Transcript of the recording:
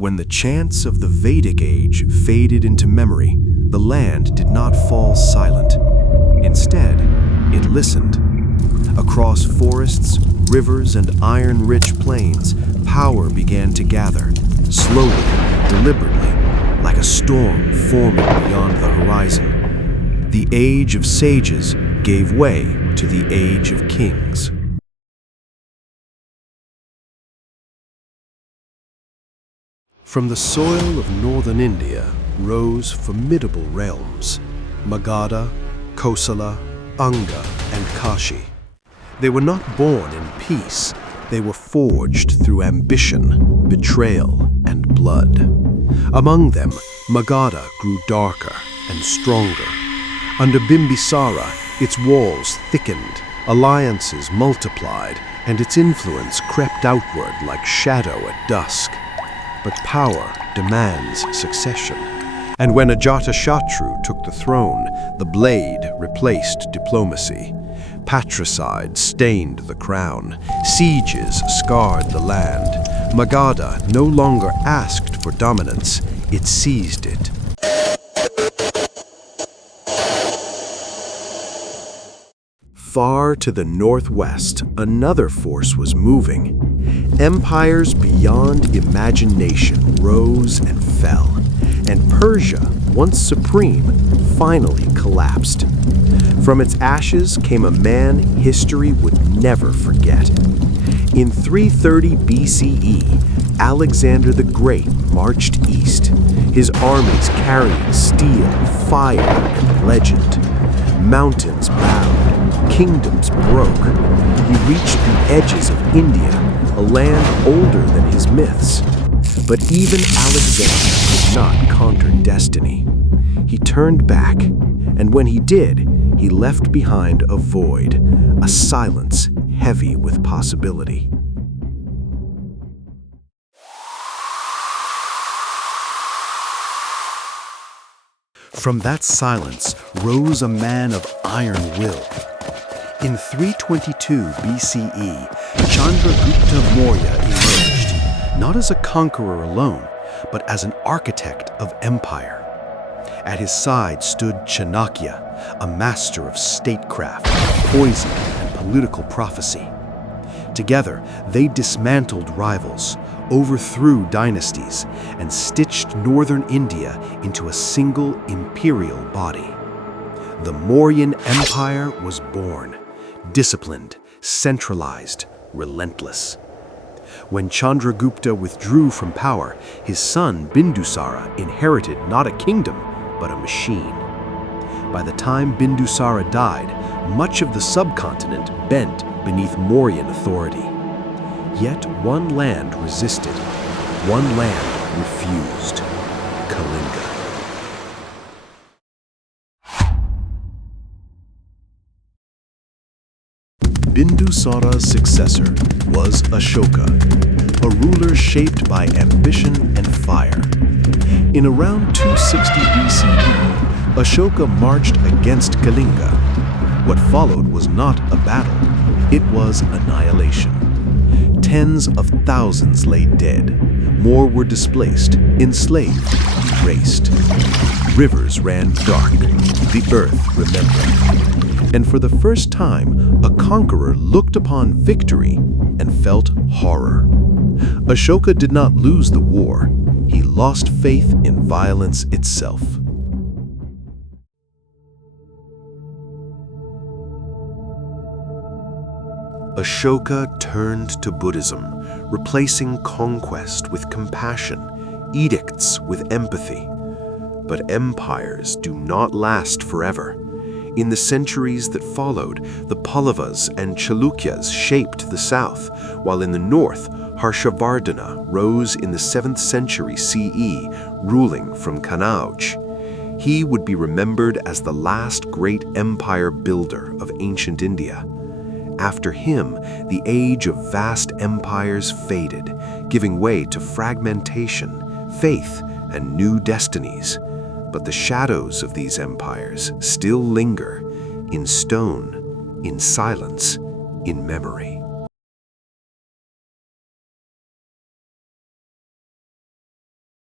When the chants of the Vedic age faded into memory, the land did not fall silent. Instead, it listened. Across forests, rivers, and iron-rich plains, power began to gather, slowly, deliberately, like a storm forming beyond the horizon. The age of sages gave way to the age of kings. From the soil of northern India rose formidable realms: Magadha, Kosala, Anga, and Kashi. They were not born in peace. They were forged through ambition, betrayal, and blood. Among them, Magadha grew darker and stronger. Under Bimbisara, its walls thickened, alliances multiplied, and its influence crept outward like shadow at dusk. But power demands succession. And when Ajatashatru took the throne, the blade replaced diplomacy. Patricide stained the crown. Sieges scarred the land. Magadha no longer asked for dominance, it seized it. Far to the northwest, another force was moving. Empires beyond imagination rose and fell, and Persia, once supreme, finally collapsed. From its ashes came a man history would never forget. In 330 BCE, Alexander the Great marched east, his armies carrying steel, fire, and legend. Mountains bowed, kingdoms broke. He reached the edges of India, a land older than his myths. But even Alexander could not conquer destiny. He turned back, and when he did, he left behind a void, a silence heavy with possibility. From that silence rose a man of iron will. In 322 BCE, Chandragupta Maurya emerged, not as a conqueror alone, but as an architect of empire. At his side stood Chanakya, a master of statecraft, poison, and political prophecy. Together, they dismantled rivals, overthrew dynasties, and stitched northern India into a single imperial body. The Mauryan Empire was born, disciplined, centralized, relentless. When Chandragupta withdrew from power, his son Bindusara inherited not a kingdom, but a machine. By the time Bindusara died, much of the subcontinent bent beneath Mauryan authority. Yet one land resisted, one land refused: Kalinga. Bindusara's successor was Ashoka, a ruler shaped by ambition and fire. In around 260 BCE, Ashoka marched against Kalinga. What followed was not a battle, it was annihilation. Tens of thousands lay dead. More were displaced, enslaved, erased. Rivers ran dark, the earth remembered. And for the first time, a conqueror looked upon victory and felt horror. Ashoka did not lose the war, he lost faith in violence itself. Ashoka turned to Buddhism, replacing conquest with compassion, edicts with empathy. But empires do not last forever. In the centuries that followed, the Pallavas and Chalukyas shaped the south, while in the north, Harshavardhana rose in the 7th century CE, ruling from Kanauj. He would be remembered as the last great empire builder of ancient India. After him, the age of vast empires faded, giving way to fragmentation, faith, and new destinies. But the shadows of these empires still linger, in stone, in silence, in memory.